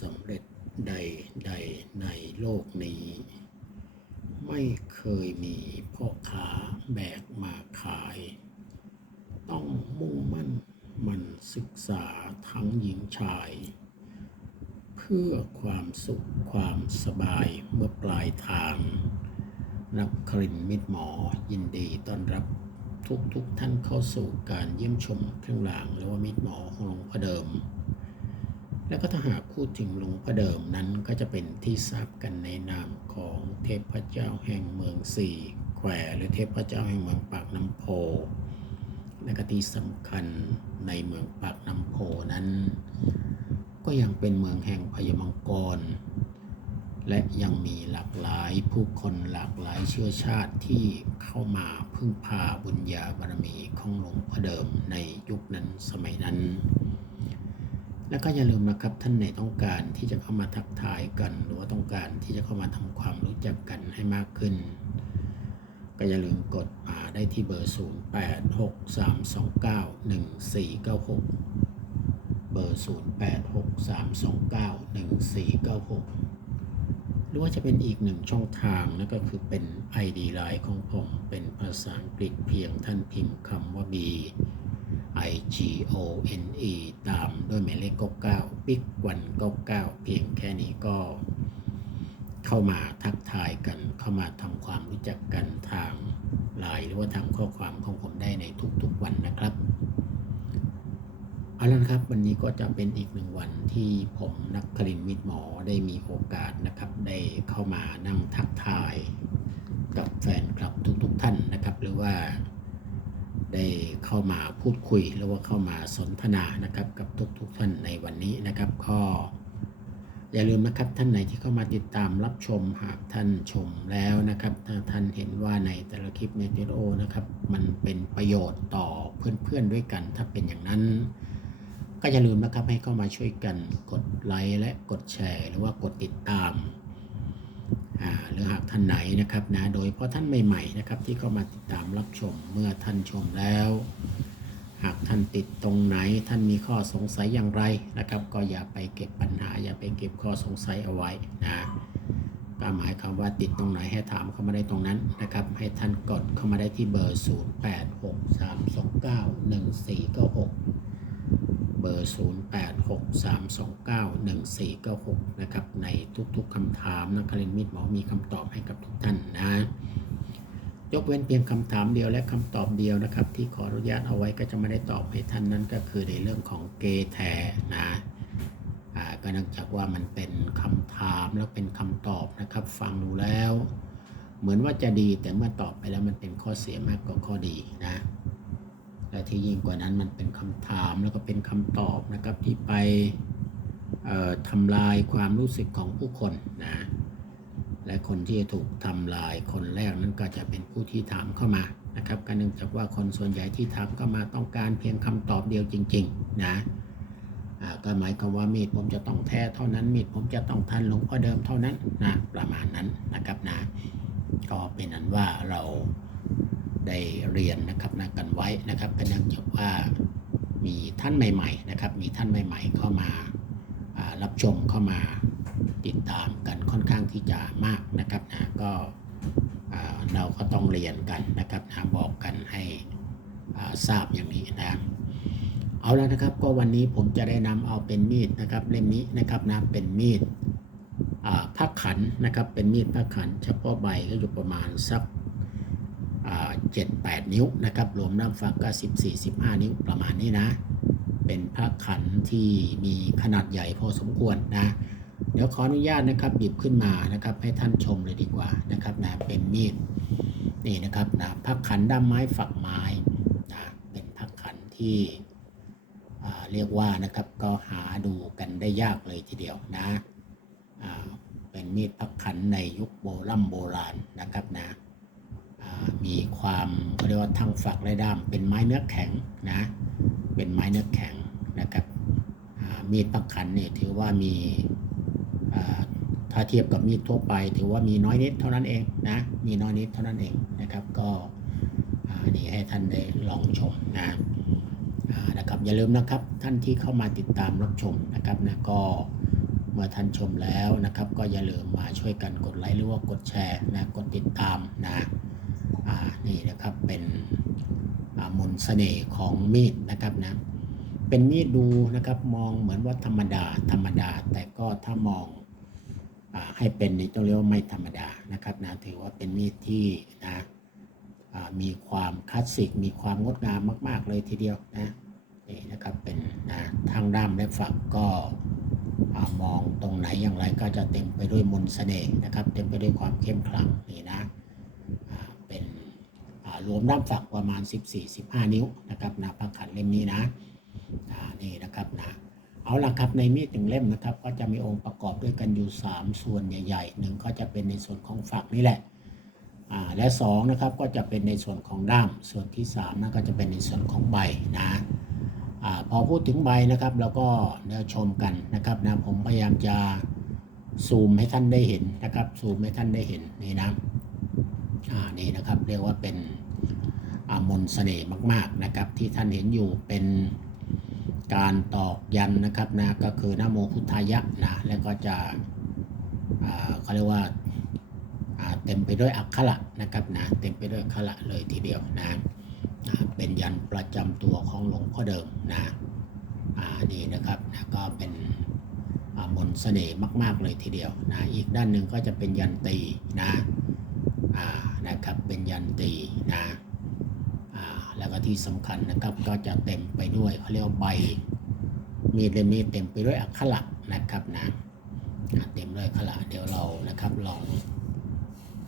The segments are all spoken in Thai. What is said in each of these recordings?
สำเร็จใดใดในโลกนี้ ไม่เคยมีพ่อค้าแบกมาขาย ต้องมุ่งมั่นมันศึกษาทั้งหญิงชาย เพื่อความสุขความสบายเมื่อปลายทาง นักครินมิตรหมอยินดีต้อนรับทุกทุกท่านเข้าสู่การเยี่ยมชมเครื่องรางหรือว่ามิตรหมอของหลวงพ่อเดิม และก็ถ้าหากพูดถึงหลวงพ่อเดิมนั้นก็จะเป็นที่ทราบกันในนามของเทพเจ้าแห่งเมืองสี่แควหรือเทพเจ้าแห่งเมืองปากน้ำโพและก็ที่สำคัญในเมืองปากน้ำโพนั้น ก็ยังเป็นเมืองแห่งพญมังกร และยังมีหลากหลายผู้คนหลากหลายเชื้อชาติที่เข้ามาพึ่งพาบุญญาบารมีของหลวงพ่อเดิมในยุคนั้นสมัยนั้น และก็อย่าลืมนะครับท่านไหนต้องการที่จะเข้ามาทักทายกัน หรือว่าต้องการที่จะเข้ามาทำความรู้จักกันให้มากขึ้น ก็อย่าลืมกดมาได้ที่เบอร์ 0 8 6 3 2 9 1 4 9 6 เบอร์ 0 8 6 3 2 9 1 4 9 6 หรือว่าจะเป็นอีกหนึ่งช่องทางนั่นก็คือเป็น ID Line ของผมเป็นภาษาอังกฤษเพียงท่านพิมพ์คำว่า B I G O N E ตามด้วยหมายเลข99ปิ๊กวัน99 เพียงแค่นี้ก็เข้ามาทักทายกัน เข้ามาทำความรู้จักกันทางไลน์หรือว่าทางข้อความของผมได้ในทุกๆวันนะครับเอาละครับ วันนี้ก็จะเป็นอีกหนึ่งวันที่ผมนักคลินมิตรหมอได้มีโอกาสนะครับ ได้เข้ามานั่งทักทายกับแฟนคลับทุกๆท่านนะครับ หรือว่า ได้เข้ามาพูดคุยหรือว่าเข้ามาสนทนานะครับกับทุกๆท่านในวันนี้นะครับ ก็อย่าลืมนะครับท่านไหนที่เข้ามาติดตามรับชมหากท่านชมแล้วนะครับถ้าท่านเห็นว่าในแต่ละคลิปในวิดีโอนะครับ มันเป็นประโยชน์ต่อเพื่อนๆด้วยกัน ถ้าเป็นอย่างนั้น ก็อย่าลืมนะครับให้เข้ามาช่วยกันกดไลค์และกดแชร์ หรือว่ากดติดตาม ท่านไหนนะครับนะโดยเฉพาะท่านใหม่ๆนะครับที่เข้ามาติดตามรับชมเมื่อท่านชมแล้ว หากท่านติดตรงไหนท่านมีข้อสงสัยอย่างไรนะครับ ก็อย่าไปเก็บปัญหา อย่าไปเก็บข้อสงสัยเอาไว้นะก็หมายความว่าติดตรงไหนให้ถามเข้ามาได้ตรงนั้นนะครับ ให้ท่านกดเข้ามาได้ที่เบอร์ 0863291496 เบอร์ 0863291496 นะครับ ในทุกๆคำถามนักคลินมิตรหมอมีคำตอบให้กับทุกท่านนะ ยกเว้นเพียงคำถามเดียวและคำตอบเดียวนะครับ ที่ขออนุญาตเอาไว้ก็จะไม่ได้ตอบให้ท่านนั้นก็คือในเรื่องของเกแทนะก็เนื่องจากว่ามันเป็นคำถามแล้วเป็นคำตอบนะครับ ฟังดูแล้ว เหมือนว่าจะดีแต่เมื่อตอบไปแล้วมันเป็นข้อเสียมากกว่าข้อดีนะ และที่ยิ่งกว่านั้นมันเป็นคำถามแล้วก็เป็นคำตอบนะครับที่ไปทำลายความรู้สึกของผู้คนนะและคนที่ถูกทำลายคนแรกนั้นก็จะเป็นผู้ที่ถามเข้ามานะครับก็เนื่องจากว่าคนส่วนใหญ่ที่ถามเข้ามาต้องการเพียงคำตอบเดียวจริง ๆ นะก็หมายความว่ามีดผมจะต้องแท้เท่านั้น มีดผมจะต้องทันหลวงพ่อเดิมเท่านั้นนะประมาณนั้นนะครับนะก็เป็นนั้นว่าเรา ได้เรียนนะครับนะกันไว้นะครับก็เนื่องจากว่ามีท่านใหม่ๆนะครับ มีท่านใหม่ ๆ เข้ามารับชมเข้ามาติดตามกันค่อนข้างที่จะมากนะครับนะก็เราก็ต้องเรียนกันนะครับนะบอกกันให้ทราบอย่างนี้นะเอาแล้วนะครับก็วันนี้ผมจะได้นำเอาเป็นมีดนะครับเล่มนี้นะครับนะเป็นมีดพักขันนะครับเป็นมีดพักขัน เฉพาะใบก็อยู่ประมาณสัก เจ็ดแปดนิ้วนะครับ รวมน้ำฝักก็สิบสี่สิบห้านิ้วประมาณนี้นะ เป็นพระขันที่มีขนาดใหญ่พอสมควรนะ เดี๋ยวขออนุญาตนะครับหยิบขึ้นมานะครับ ให้ท่านชมเลยดีกว่านะครับนะเป็นมีดนี่นะครับนะพักขันด้ามไม้ฝักไม้นะเป็นพักขันที่เรียกว่านะครับก็หาดูกันได้ยากเลยทีเดียวนะเป็นมีดพักขันในยุคโบรโบราณนะครับนะ มีความเขาเรียกว่าทั้งฝักและด้ามเป็นไม้เนื้อแข็งนะเป็นไม้เนื้อแข็งนะครับมีดพักขันเนี่ยถือว่ามีถ้าเทียบกับมีดทั่วไป ถือว่ามีน้อยนิดเท่านั้นเองนะมีน้อยนิดเท่านั้นเองนะครับ ก็นี่ให้ท่านได้ลองชมนะนะครับอย่าลืมนะครับท่านที่เข้ามาติดตามรับชมนะครับนะก็เมื่อท่านชมแล้วนะครับ ก็อย่าลืมมาช่วยกันกดไลค์หรือว่ากดแชร์นะกดติดตามนะ นะครับเป็นมนต์เสน่ห์ของมีดนะครับนะเป็นมีดดูนะครับมองเหมือนว่าธรรมดาธรรมดา แต่ก็ถ้ามองอให้เป็นนี่ต้องเรียกว่าไม่ธรรมดานะครับนะถือว่าเป็นมีดที่นะมีความคลาสสิก มีความงดงามมาก ๆ เลยทีเดียวนะนี่นะครับเป็นนะทางด้ามและฝักก็มองตรงไหนอย่างไรก็จะเต็มไปด้วยมนต์เสน่ห์นะครับ เต็มไปด้วยความเข้มขลังนี่นะ รวมด้ามฝักประมาณ 14-15 นิ้วนะครับนะพระขันเล่มนี้นะนี่นะครับนะเอาละครับในมีดหนึ่งเล่มนะครับ ก็จะมีองค์ประกอบด้วยกันอยู่ 3 ส่วนใหญ่ๆหนึ่งก็จะเป็นในส่วนของฝักนี่แหละอ่าและ2นะครับก็จะเป็นในส่วนของด้าม ส่วนที่3นะก็จะเป็นในส่วนของใบนะอาพอพูดถึงใบนะครับเราก็เดี๋ยวชมกันนะครับนะผมพยายามจะซูมให้ท่านได้เห็นนะครับซูมให้ท่านได้เห็นนี่นะอ่านี่นะครับเรียกว่าเป็น มนเสน่ห์มาก ๆนะครับ ที่ท่านเห็นอยู่เป็นการตอกยันนะครับนะก็คือนโมพุทธายะนะแล้วก็จะเขาเรียกว่าาเต็มไปด้วยอักขระนะครับนะเต็มไปด้วยอักขระเลยทีเดียวนะนะเป็นยันประจำตัวของหลวงพ่อเดิมนะนี่นะครับนะก็เป็นมนเสน่ห์มาก ๆ เลยทีเดียวนะอีกด้านหนึ่งก็จะเป็นยันตีนะนะครับเป็นยันตีนะ แล้วก็ที่สำคัญนะครับก็จะเต็มไปด้วยเขาเรียกว่าใบมีดเล่มนี้เต็มไปด้วยอักขระนะครับนะเต็มด้วยอักขระเดี๋ยวเรานะครับลอง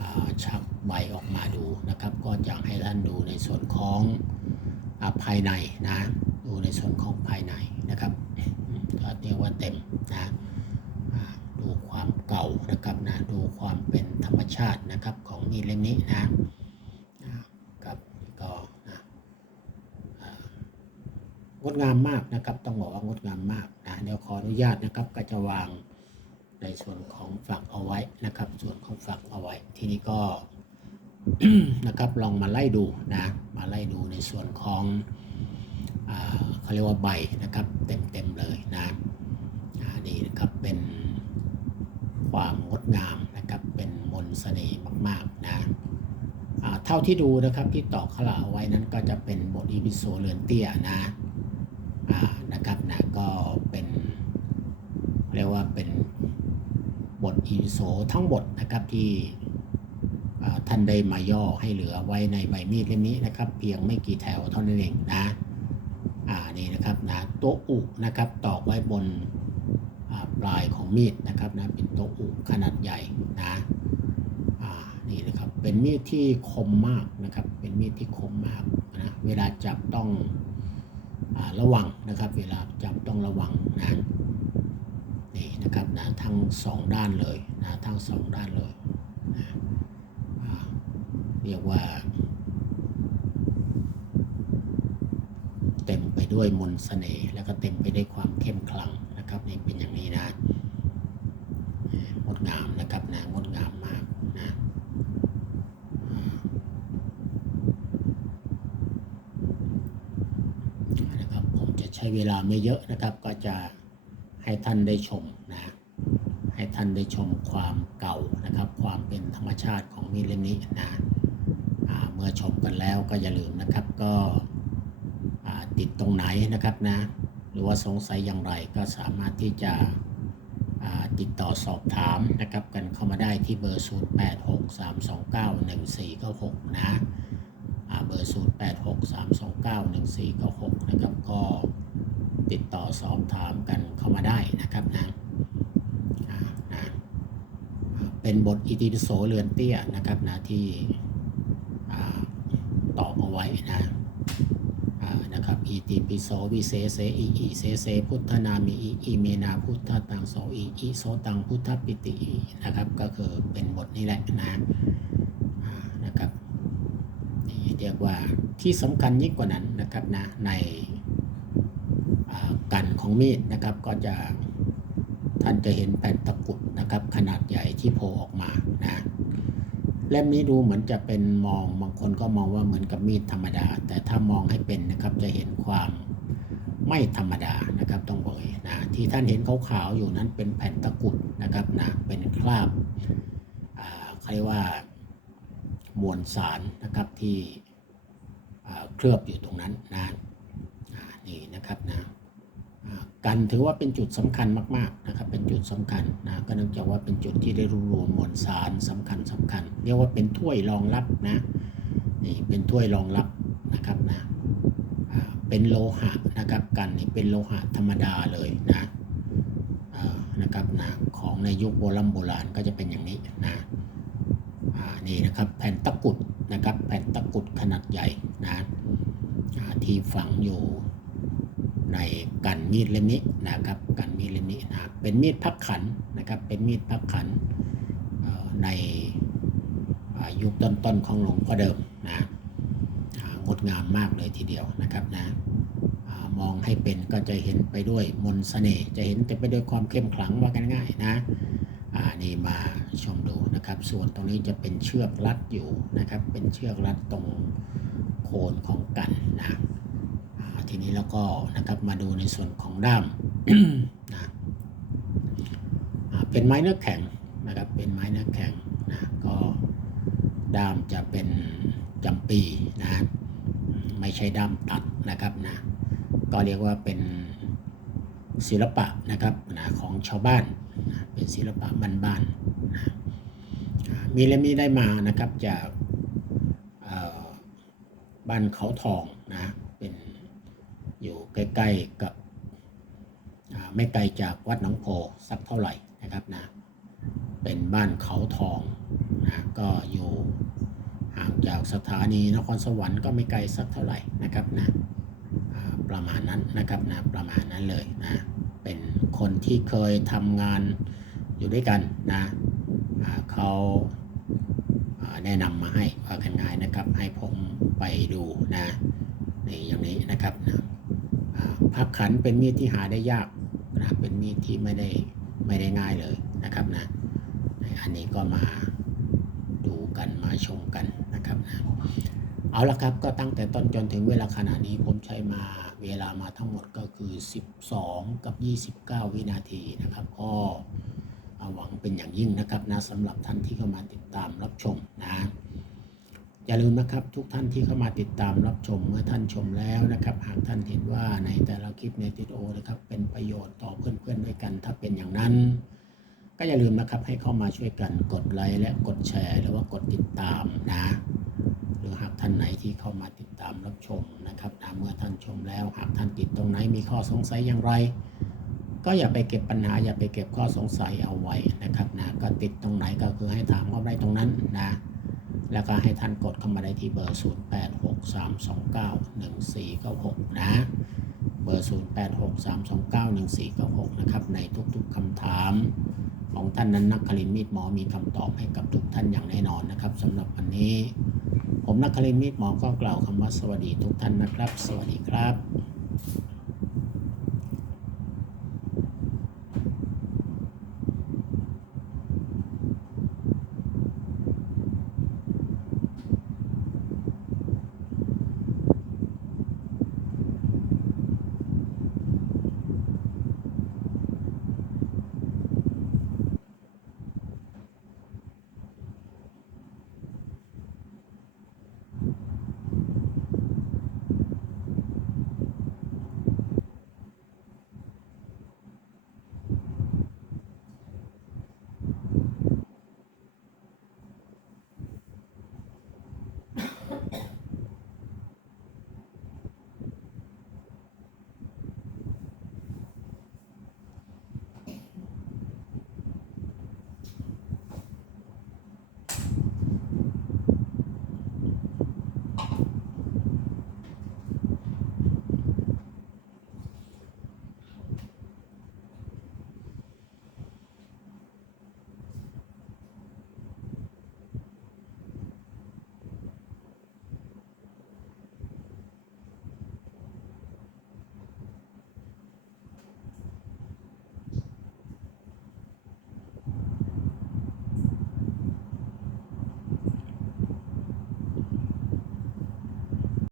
อชักใบออกมาดูนะครับ ก็อยากให้ท่านดูในส่วนของอภายในนะดูในส่วนของภายในนะครับก็เรียกว่าเต็มนะดูความเก่านะครับนะดูความเป็นธรรมชาตินะครับของมีดเล่มนี้นะนะครับก็นะอ่าง ดงามมากนะครับ ต้องบอกว่างดงามมากนะเดี๋ยวขออนุญาตนะครับก็จะวางในส่วนของฝักเอาไว้นะครับ ส่วนของฝักเอาไว้ ทีนี้ก็นะครับลองมาไล่ดูนะมาไล่ดูในส่วนของอาเขาเรียกว่าใบนะครับเต็มๆเลยนะนี่นะครับเป็นความงดงามนะครับเป็นมนต์เสน่ห์มากๆนะอ่าเท่าที่ดูนะครับที่ตอกขลาเอาไว้นั้นก็จะเป็นบทอีพิโซเรือนเตี้ยนะอ่านะครับนะก็เป็นเรียกว่าเป็นีโซทั้งบทนะครับที่ท่านได้มาย่อให้เหลือไว้ในใบมีดเล่มนี้นะครับ เพียงไม่กี่แถวเท่านั้นเองนะอ่านี่นะครับนะโต๊ะอุนะครับตอกไว้บนปลายของมีดนะครับนะเป็นโต๊ะอุขนาดใหญ่นะอ่านี่นะครับเป็นมีดที่คมมากนะครับ เป็นมีดที่คมมากนะเวลาจับต้องอระวังนะครับ เวลาจับต้องระวังนะ นะครับนะทั้งสองด้านเลยนะทั้งสองด้านเลยนะเรียกว่า เต็มไปด้วยมนต์เสน่ห์แล้วก็เต็มไปด้วยความเข้มขลังนะครับนี่เป็นอย่างนี้นะงดงามนะครับนะงดงามมากนะนะครับผมจะใช้เวลาไม่เยอะนะครับก็จะ ให้ท่านได้ชมนะให้ท่านได้ชมความเก่านะครับ ความเป็นธรรมชาติของมีดเล่มนี้นะเมื่อชมกันแล้วก็อย่าลืมนะครับก็ติดตรงไหนนะครับนะ หรือว่าสงสัยอย่างไรก็สามารถที่จะติดต่อสอบถามนะครับกันเข้ามาได้ที่เบอร์ 0 8 6 3 2 9 1 4 9 6 นะอ่าเบอร์ 0 8 6 3 2 9 1 4 9 6 นะครับก็ ติดต่อสอบถามกันเข้ามาได้นะครับนะนะเป็นบทอิติโสเรือนเตี้ยนะครับนะที่ตอกเอาไว้นะนะครับอิติปิโสวิเศษเสอิอิเสเสพุทธนามิอิอิเมนาพุทธตังโสอิอิโสตังพุทธปิตินะครับก็คือเป็นบทนี้แหละนะนะครับนี่เรียกว่าที่สำคัญยิ่งกว่านั้นนะครับนะใน กันของมีดนะครับก็จะท่านจะเห็นแผ่นตะกุดนะครับ ขนาดใหญ่ที่โผล่ออกมานะเล่มนี้ดูเหมือนจะเป็นมองบางคนก็มองว่าเหมือนกับมีดธรรมดา แต่ถ้ามองให้เป็นนะครับจะเห็นความไม่ธรรมดานะครับต้องบอกเลยนะที่ท่านเห็นขาวๆอยู่นั้นเป็นแผ่นตะกุดนะครับนะเป็นคราบอ่าเขาเรียกว่ามวลสารนะครับที่เคลือบอยู่ตรงนั้นนะนี่นะครับนะ กันถือว่าเป็นจุดสำคัญมากๆนะครับเป็นจุดสำคัญนะก็เนื่องจากว่าเป็นจุดที่ได้รวบรวมมวลสารสำคัญสำคัญเรียกว่าเป็นถ้วยรองรับนะนี่เป็นถ้วยรองรับนะครับนะเป็นโลหะนะครับกันนี่เป็นโลหะธรรมดาเลยนะนะครับนะของในยุคโบราณโบราณก็จะเป็นอย่างนี้นะนี่นะครับแผ่นตะกุดนะครับแผ่นตะกุดขนาดใหญ่นะที่ฝังอยู่ ในกันมีดเล่มนี้นะครับกันมีดเล่มนี้นะเป็นมีดพักขันนะครับเป็นมีดพักขันในยุคต้นๆของหลวงพ่อเดิมนะงดงามมากเลยทีเดียวนะครับนะมองให้เป็นก็จะเห็นไปด้วยมนต์เสน่ห์จะเห็นไปด้วยความเข้มขลังว่ากันง่ายนะนี่มาชมดูนะครับ ส่วนตรงนี้จะเป็นเชือกรัดอยู่นะครับ เป็นเชือกรัดตรงโคนของกันนะ ทีนี้แล้วก็นะครับมาดูในส่วนของด้ามนะเป็นไม้เนื้อแข็งนะครับเป็นไม้เนื้อแข็งนะก็ด้ามจะเป็นจำปีนะไม่ใช่ด้ามตัดนะครับนะก็เรียกว่าเป็นศิลปะนะครับนะของชาวบ้านนะเป็นศิลปะบ้านๆนะมีเล่มนี้ได้มานะครับจากบ้านเขาทองนะเป็น อยู่ใกล้ๆกับไม่ไกลจากวัดหนองโพสักเท่าไหร่นะครับนะเป็นบ้านเขาทองนะก็อยู่ห่างจากสถานีนครสวรรค์ก็ไม่ไกลสักเท่าไหร่นะครับนะประมาณนั้นนะครับนะประมาณนั้นเลยนะเป็นคนที่เคยทำงานอยู่ด้วยกันนะเขาแนะนำมาให้ว่ากันง่ายนะครับ ให้ผมไปดูนะนี่อย่างนี้นะครับนะ พักขันเป็นมีดที่หาได้ยากนะเป็นมีดที่ไม่ได้ไม่ได้ง่ายเลยนะครับนะ อันนี้ก็มาดูกันมาชมกันนะครับนะ เอาละครับก็ตั้งแต่ต้นจนถึงเวลาขณะนี้ผมใช้มาเวลามาทั้งหมดก็คือ 12 กับ 29 วินาทีนะครับ ก็หวังเป็นอย่างยิ่งนะครับนะสำหรับท่านที่เข้ามาติดตามรับชม อย่าลืมนะครับทุกท่านที่เข้ามาติดตามรับชมเมื่อท่านชมแล้วนะครับหากท่านเห็นว่าในแต่ละคลิปในติดโอนะครับเป็นประโยชน์ต่อเพื่อนๆด้วยกัน ถ้าเป็นอย่างนั้น ก็อย่าลืมนะครับให้เข้ามาช่วยกันกดไลค์และกดแชร์ หรือว่ากดติดตามนะ หรือหากท่านไหนที่เข้ามาติดตามรับชมนะครับนะเมื่อท่านชมแล้ว หากท่านติดตรงไหนมีข้อสงสัยอย่างไร ก็อย่าไปเก็บปัญหาอย่าไปเก็บข้อสงสัยเอาไว้นะครับนะก็ติดตรงไหนก็คือให้ถามเข้าได้ตรงนั้นนะ แล้วก็ให้ท่านกดเข้ามาได้ที่เบอร์ 0863291496 นะ เบอร์ 0863291496 นะครับ ในทุกๆคำถามของท่านนั้นนักคลินมีดหมอมีคำตอบให้กับทุกท่านอย่างแน่นอนนะครับสำหรับวันนี้ ผมนักคลินมีดหมอก็กล่าวคำว่าสวัสดีทุกท่านนะครับ สวัสดีครับ